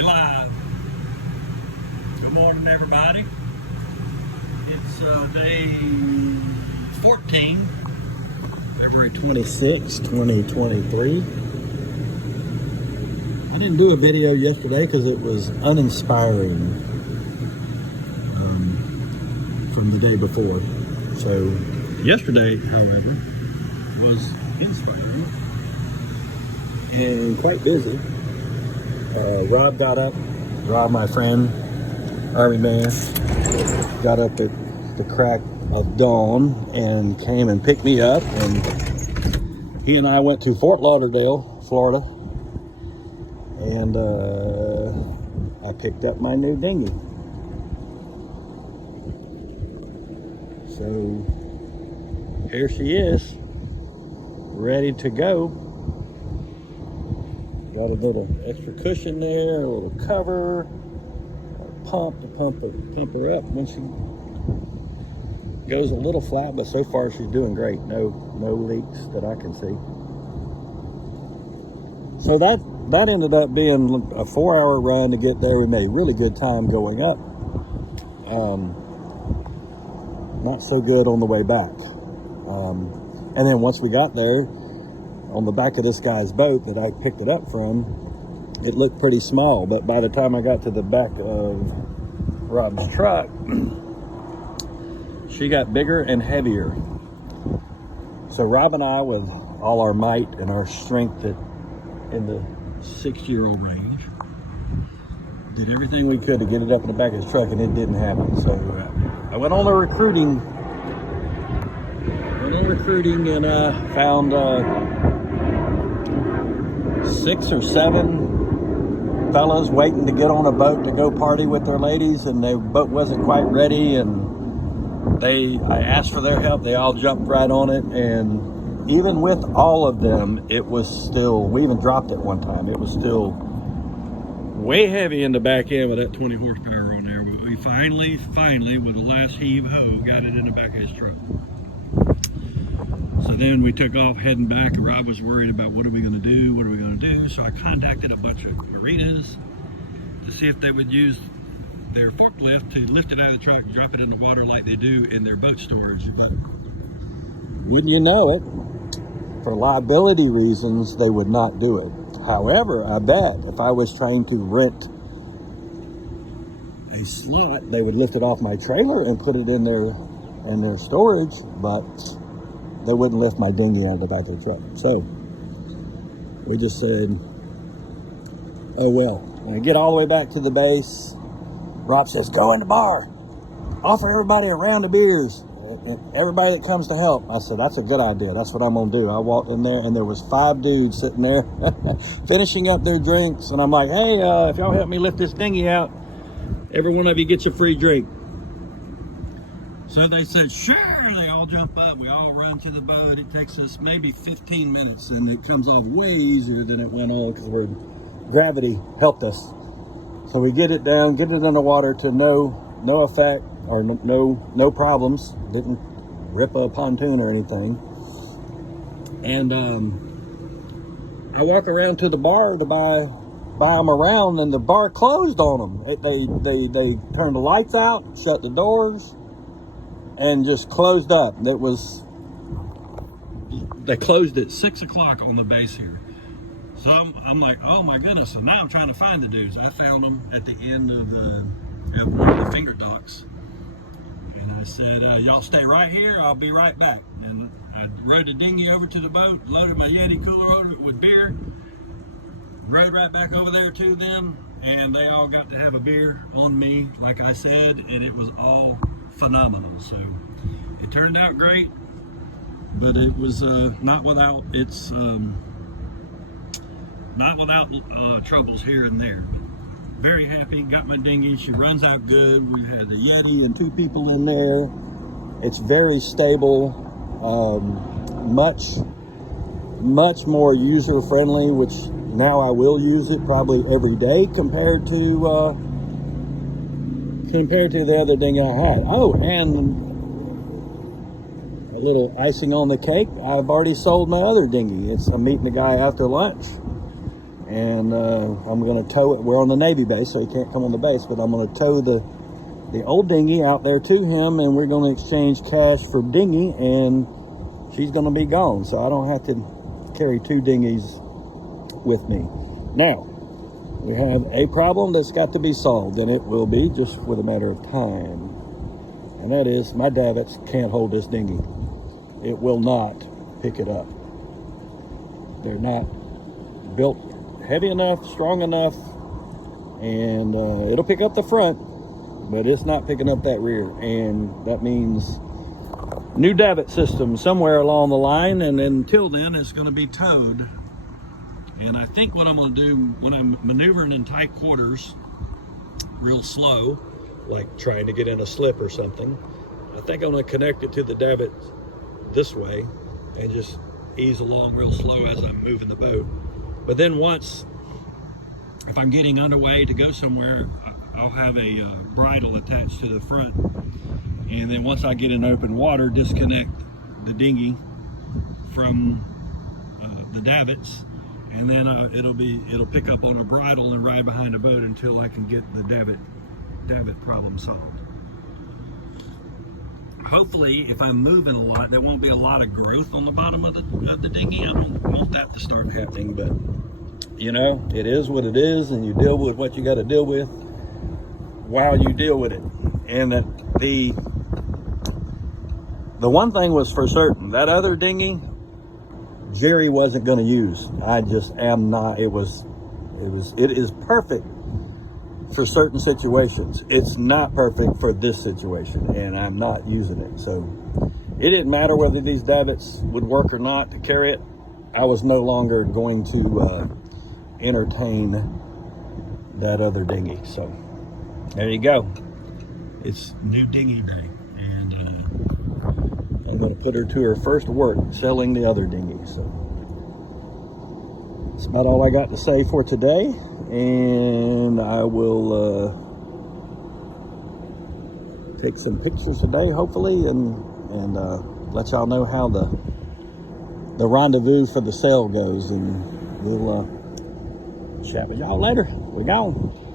We live. Good morning, everybody. It's day 14, February 26, 2023. I didn't do a video yesterday because it was uninspiring from the day before. So yesterday, however, was inspiring and quite busy. Rob got up. Rob, my friend, Army man, got up at the crack of dawn and came and picked me up. And he and I went to Fort Lauderdale, Florida. And I picked up my new dinghy. So here she is, ready to go. Got a little extra cushion there, a little cover, a pump to pump her up when she goes a little flat, but so far she's doing great. No leaks that I can see. So that ended up being a 4-hour run to get there. We made really good time going up. Not so good on the way back. And then once we got there, on the back of this guy's boat that I picked it up from, it looked pretty small, but by the time I got to the back of Rob's truck, she got bigger and heavier. So Rob and I, with all our might and our strength in the 6-year-old range, did everything we could to get it up in the back of his truck, and it didn't happen. So I went on a recruiting and found 6 or 7 fellas waiting to get on a boat to go party with their ladies, and their boat wasn't quite ready, and I asked for their help. They all jumped right on it, and even with all of them, it was still, we even dropped it one time, it was still way heavy in the back end with that 20 horsepower on there. But we finally, with the last heave-ho, got it in the back of his truck. So then we took off heading back, and Rob was worried about what are we going to do. So I contacted a bunch of marinas to see if they would use their forklift to lift it out of the truck and drop it in the water like they do in their boat storage. But wouldn't you know it, for liability reasons, they would not do it. However, I bet if I was trying to rent a slot, they would lift it off my trailer and put it in their storage, but they wouldn't lift my dinghy out of the back of the truck. So we just said, oh well. When I get all the way back to the base, Rob says, go in the bar, offer everybody a round of beers, everybody that comes to help. I said, that's a good idea. That's what I'm gonna do. I walked in there, and there was 5 dudes sitting there finishing up their drinks, and I'm like, hey, if y'all help me lift this dinghy out, every one of you gets a free drink. So they said, sure. They all jump up. We all run to the boat. It takes us maybe 15 minutes, and it comes off way easier than it went on because gravity helped us. So we get it down, get it in the water to no effect or no problems. Didn't rip a pontoon or anything. And I walk around to the bar to buy them around, and the bar closed on them. They turned the lights out, shut the doors, and just closed up. They closed at 6 o'clock on the base here. So I'm like, oh my goodness. So now I'm trying to find the dudes. I found them at the end of one of the finger docks. And I said, y'all stay right here. I'll be right back. And I rode the dinghy over to the boat, loaded my Yeti cooler over it with beer, rode right back over there to them, and they all got to have a beer on me, like I said, and it was all phenomenal. So it turned out great, but it was not without its troubles here and there. Very happy, got my dinghy. She runs out good. We had the Yeti and 2 people in there. It's very stable, much more user friendly, which now I will use it probably every day compared to the other dinghy I had. Oh, and a little icing on the cake, I've already sold my other dinghy. I'm meeting the guy after lunch, and I'm going to tow it. We're on the Navy base, so he can't come on the base, but I'm going to tow the old dinghy out there to him, and we're going to exchange cash for dinghy, and she's going to be gone, so I don't have to carry 2 dinghies with me. Now, we have a problem that's got to be solved, and it will be just with a matter of time. And that is, my davits can't hold this dinghy. It will not pick it up. They're not built heavy enough, strong enough, and it'll pick up the front, but it's not picking up that rear. And that means new davit system somewhere along the line, and until then, it's going to be towed. And I think what I'm going to do when I'm maneuvering in tight quarters, real slow, like trying to get in a slip or something, I think I'm going to connect it to the davit this way and just ease along real slow as I'm moving the boat. But then once, if I'm getting underway to go somewhere, I'll have a bridle attached to the front. And then once I get in open water, disconnect the dinghy from the davits, and then it'll pick up on a bridle and ride behind the boat until I can get the davit problem solved. Hopefully, if I'm moving a lot, there won't be a lot of growth on the bottom of the dinghy. I don't want that to start happening, but you know, it is what it is, and you deal with what you got to deal with while you deal with it. And that the one thing was for certain, that other dinghy, Jerry wasn't going to use. I just am not. It is perfect for certain situations. It's not perfect for this situation, and I'm not using it. So it didn't matter whether these davits would work or not to carry it. I was no longer going to entertain that other dinghy. So there you go. It's new dinghy day, and I'm going to put her to her first work selling the other dinghy. So that's about all I got to say for today, and I will take some pictures today, hopefully, and let y'all know how the rendezvous for the sale goes, and we'll chat with y'all later. We're gone.